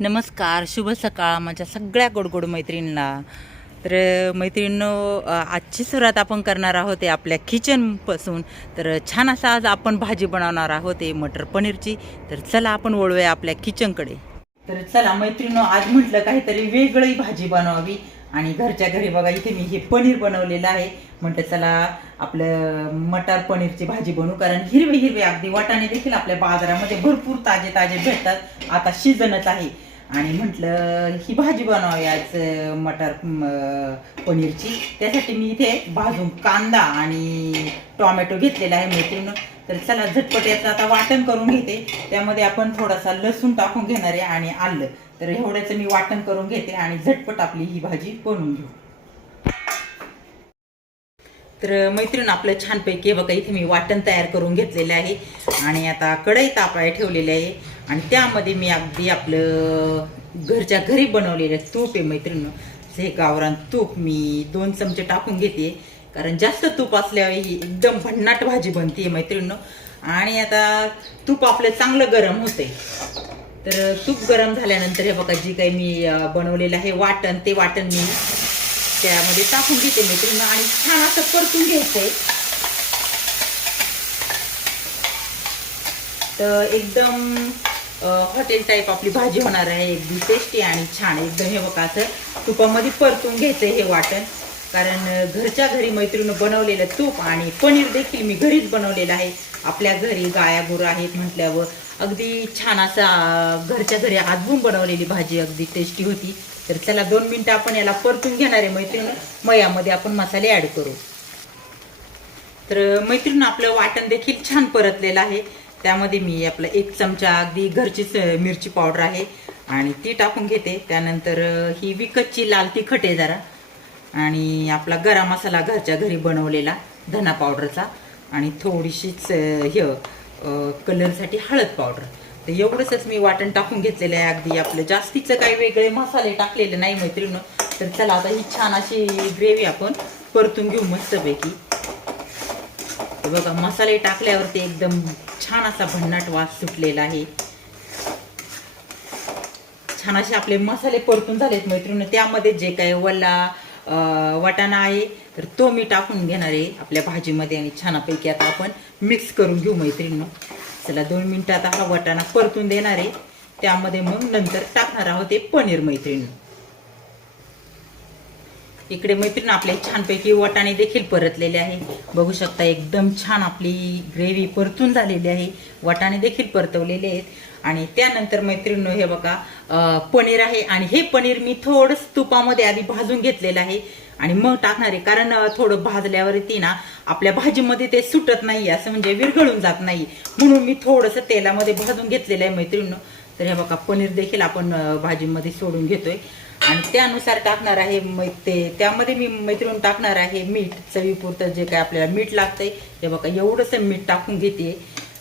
नमस्कार शुभ सकाळ माझ्या सगळ्या गोडगोड मैत्रिणींना. तर मैत्रिणींनो आजची सुरुवात आपण करणार आहोत आहे आपल्या किचनपासून तर छान असा आज आपण भाजी बनवणार आहोत आहे मटर पनीरची. तर चला आपण वळूया आपल्या किचनकडे तर चला मैत्रिणीनो आज म्हटलं काहीतरी वेगळी भाजी बनवावी. आणि घरच्या घरी बघा इथे मी हे पनीर बनवलेलं आहे. म्हटलं चला आपलं मटार पनीरची भाजी बनवू. कारण हिरवे हिरवे अगदी वाटाणे देखील आपल्या बाजारामध्ये भरपूर ताजे ताजे भेटतात. आता सीझनच आहे. आणि म्हटलं ही भाजी बनवूयाच मटर पनीरची. त्यासाठी मी इथे भाजून कांदा आणि टोमॅटो घेतलेला आहे मैत्रीण तर चला झटपट याचं आता वाटण करून घेते. त्यामध्ये आपण थोडासा लसूण टाकून घेणार आहे आणि आलं. तर एवढ्याचं मी वाटण करून घेते आणि झटपट आपली ही भाजी बनवून घेऊ. तर मैत्रीण आपलं छानपैकी बघा इथे मी वाटण तयार करून घेतलेलं आहे. आणि आता कढई तापाय ठेवलेली आहे. आणि त्यामध्ये मी अगदी आपलं घरच्या घरी बनवलेलं तूप आहे मैत्रिणी हे गावरान तूप मी दोन चमचे टाकून घेते. कारण जास्त तूप असल्यावर ही एकदम भन्नाट भाजी बनते मैत्रिणी आणि आता तूप आपलं चांगलं गरम होते तर तूप गरम झाल्यानंतर हे बघा जी काही मी बनवलेलं आहे वाटण ते वाटण मी त्यामध्ये टाकून घेते मैत्रिणी आणि छान असं परतून घ्यायचंय. तर एकदम हॉटेल टाईप आपली भाजी होणार आहे. एकदम टेस्टी आणि छान एकदम हे बघा असं तुपामध्ये परतून घ्यायचंय हे वाटण. कारण घरच्या घरी मैत्रिणी बनवलेलं तूप आणि पनीर देखील मी घरीच बनवलेलं आहे. आपल्या घरी गाया गुरं आहेत म्हटल्यावर अगदी छान असा घरच्या घरी आजवून बनवलेली भाजी अगदी टेस्टी होती. तर त्याला दोन मिनिटं आपण याला परतून घेणार आहे मैत्रीण मयामध्ये आपण मसाले ऍड करू. तर मैत्रीण आपलं वाटण देखील छान परतलेलं आहे. त्यामध्ये मी आपलं एक चमचा अगदी घरचीच मिरची पावडर आहे आणि ती टाकून घेते. त्यानंतर ही विकतची लाल तिखट आहे जरा. आणि आपला गरम मसाला घरच्या घरी बनवलेला धना पावडरचा. आणि थोडीशीच हे कलरसाठी हळद पावडर. तर एवढंच मी वाटण टाकून घेतलेलं आहे. अगदी आपलं जास्तीचं काही वेगळे मसाले टाकलेले नाही मैत्रिणी तर चला आता ही छान अशी ग्रेव्ही आपण परतून घेऊ मस्तपैकी. बघा मसाले टाकल्यावरती एकदम छान असा भन्नाट वास सुटलेला आहे. छान असे आपले मसाले परतून झालेत मैत्रिणी त्यामध्ये जे काही वल्ला वाटाणा आहे तर तो मी टाकून घेणार आहे आपल्या भाजीमध्ये आणि छानपैकी आता आपण मिक्स करून घेऊ मैत्रिणी चला दोन मिनटात आता हा वाटाणा परतून देणार आहे. त्यामध्ये मग नंतर टाकणार आहोत ते पनीर मैत्रिणी इकडे मैत्रीण आपले छानपैकी वटाणे देखील परतलेले आहे. बघू शकता एकदम छान आपली ग्रेव्ही परतून झालेली आहे. वटाणे देखील परतवलेले आहेत. आणि त्यानंतर मैत्रिणी हे बघा पनीर आहे आणि हे पनीर मी थोडंच तुपामध्ये आधी भाजून घेतलेलं आहे. आणि मग टाकणार आहे कारण थोडं थोडं भाजल्यावरती ना आपल्या भाजीमध्ये ते सुटत नाही असं म्हणजे विरघळून जात नाही. म्हणून मी थोडंसं तेलामध्ये भाजून घेतलेलं आहे मैत्रिणी तर हे बघा पनीर देखील आपण भाजीमध्ये सोडून घेतोय. आणि त्यानुसार टाकणार आहे ते त्यामध्ये मी मैत्रीण टाकणार आहे मीठ चवीपुरतं जे काय आपल्याला मीठ लागतंय ते बघा एवढंसं मीठ टाकून घेते.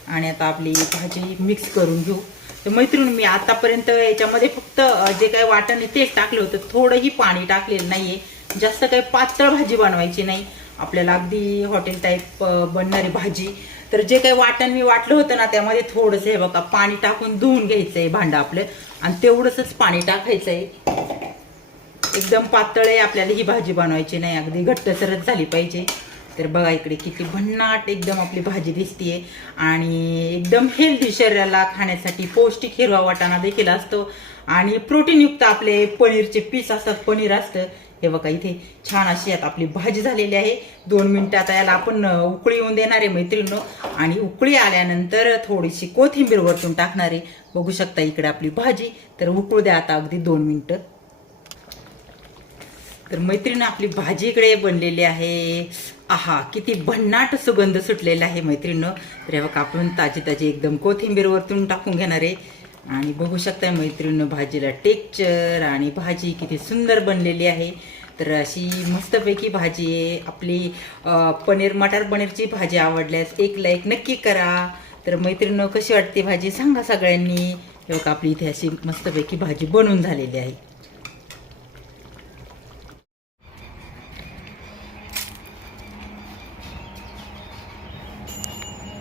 आणि आता आपली भाजी मिक्स करून घेऊ. तर मैत्रीण मी आतापर्यंत याच्यामध्ये फक्त जे काही वाटण आहे तेच टाकलं होतं. थोडंही पाणी टाकलेलं नाहीये. जास्त काही पातळ भाजी बनवायची नाही. आपल्याला अगदी हॉटेल टाईप बनणारी भाजी. तर जे काही वाटण मी वाटलं होतं ना त्यामध्ये थोडंसं हे बघा पाणी टाकून धुवून आहे भांडं आपलं. आणि तेवढंसंच पाणी टाकायचंय. एकदम पातळ आहे आपल्याला ही भाजी बनवायची नाही अगदी घट्टसरच झाली पाहिजे. तर बघा इकडे किती भन्नाट एकदम आपली भाजी दिसतीये. आणि एकदम हेल्दी शरीराला खाण्यासाठी पौष्टिक हिरवा वाटाणा देखील असतो. आणि प्रोटीनयुक्त आपले पनीरचे पीस असतात पनीर असतं. हे बघा इथे छान अशी आता आपली भाजी झालेली आहे. दोन मिनटं आता याला आपण उकळी येऊन देणार आहे मैत्रिणी आणि उकळी आल्यानंतर थोडीशी कोथिंबीर वरतून टाकणार आहे. बघू शकता इकडे आपली भाजी. तर उकळू द्या आता अगदी दोन मिनिटं. तर मैत्रीण आपली भाजी इकडे बनलेली आहे. आहा किती भन्नाट सुगंध सुटलेला आहे मैत्रिणीनं तर हे कापून आपण ताजी ताजी एकदम कोथिंबीर वरतून टाकून घेणार आहे. आणि बघू शकता मैत्रिणीनं भाजीला टेक्चर आणि भाजी किती सुंदर बनलेली आहे. तर अशी मस्तपैकी भाजी आहे. आपली पनीर मटार पनीरची भाजी आवडल्यास एक लाईक नक्की करा. तर मैत्रिणीनं कशी वाटते भाजी? सांगा सगळ्यांनी. हे बघा आपली इथे अशी मस्तपैकी भाजी बनून झालेली आहे.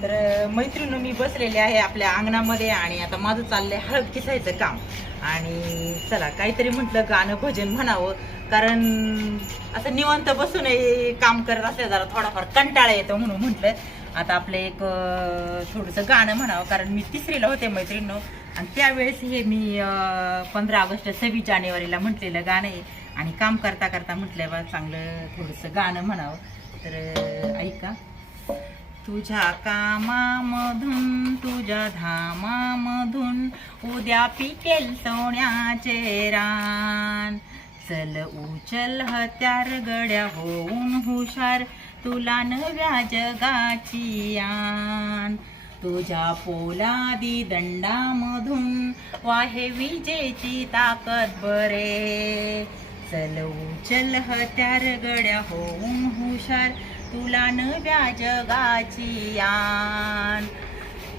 तर तर मैत्रिणी मी बसलेले आहे आपल्या अंगणामध्ये आणि आता माझं चाललंय हळद किसायचं काम. आणि चला काहीतरी म्हटलं गाणं भजन म्हणावं. कारण असं निवांत बसून काम करत असल्या जरा थोडाफार कंटाळा येतो म्हणून म्हटलं. आता आपलं एक थोडंसं गाणं म्हणावं. कारण मी तिसरीला होते मैत्रिणीनं. आणि त्यावेळेस हे मी पंधरा ऑगस्ट सव्वीस जानेवारीला म्हटलेलं गाणं आहे. आणि काम करता करता म्हटलं बा चांगलं थोडंसं गाणं म्हणावं. तर ऐका. तुझ्या कामामधून तुझ्या धामामधून उद्या पिकेल सोन्याचे रान. चल उचल हत्यार गड्या होऊन हुशार तुला नव्या जगाची आण. तुझ्या पोलादी दंडामधून वाहे विजेची ताकद बरे. चल उचल हत्यार गड्या होऊन हुशार तुला नव्या जगाची आण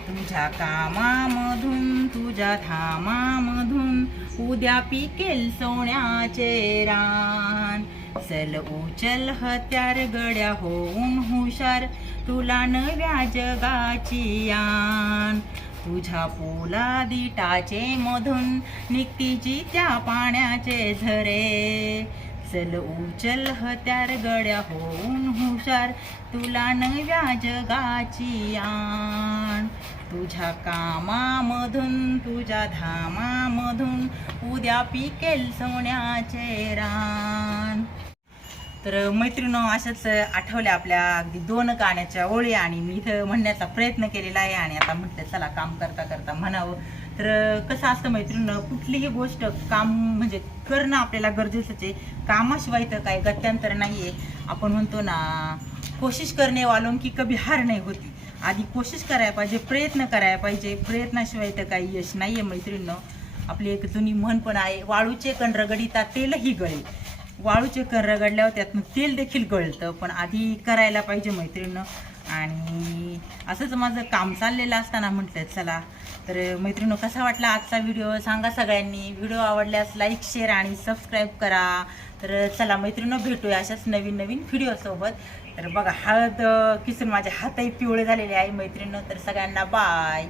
तुझ्या कामामधून तुझ्या धामामधून उद्या पिकेल सोन्याचे रान. चल उचल हत्यार गड्या होऊन हुशार तुला नव्या जगाची आण तुझ्या पोलादिटाचे मधून निघतीची त्या पाण्याचे झरे. चल उचल हत्यार गड्या होऊन हुशार. तुला नव्या जगाची आण. तुझ्या कामामधून तुझ्या धामामधून उद्या पिकेल सोन्याचे रान. तर मैत्रिणो अशाच आठवल्या आपल्या अगदी दोन गाण्याच्या ओळी आणि मी इथं म्हणण्याचा प्रयत्न केलेला आहे आणि आता म्हटलं चला काम करता करता म्हणावं. तर कसं असतं मैत्रिणीनं कुठलीही गोष्ट काम म्हणजे करणं आपल्याला गरजेचंच आहे. कामाशिवाय तर काय गत्यांतर नाही आहे आपण म्हणतो ना कोशिश करणे वालों की कभी हार नाही होती. आधी कोशिश करायला पाहिजे प्रयत्न करायला पाहिजे. प्रयत्नाशिवाय तर काही यश नाही आहे मैत्रिणीनं. आपली एक जुनी म्हण पण आहे वाळूचे कण रगडिता तेलही गळे वाळूचे कण रगडल्यावर त्यातनं तेल देखील गळतं पण आधी करायला पाहिजे मैत्रिणीनं. आणि असंच माझं काम चाललेलं असताना म्हटलं चला. तर मैत्रिणी कसा वाटला आजचा व्हिडिओ सांगा सगळ्यांनी. व्हिडिओ आवडल्यास लाईक शेअर आणि सबस्क्राईब करा. तर चला मैत्रिणी भेटूया अशाच नवीन नवीन व्हिडिओसोबत तर बघा हळद किसून माझे हातही पिवळे झालेले आहे मैत्रिणी तर सगळ्यांना बाय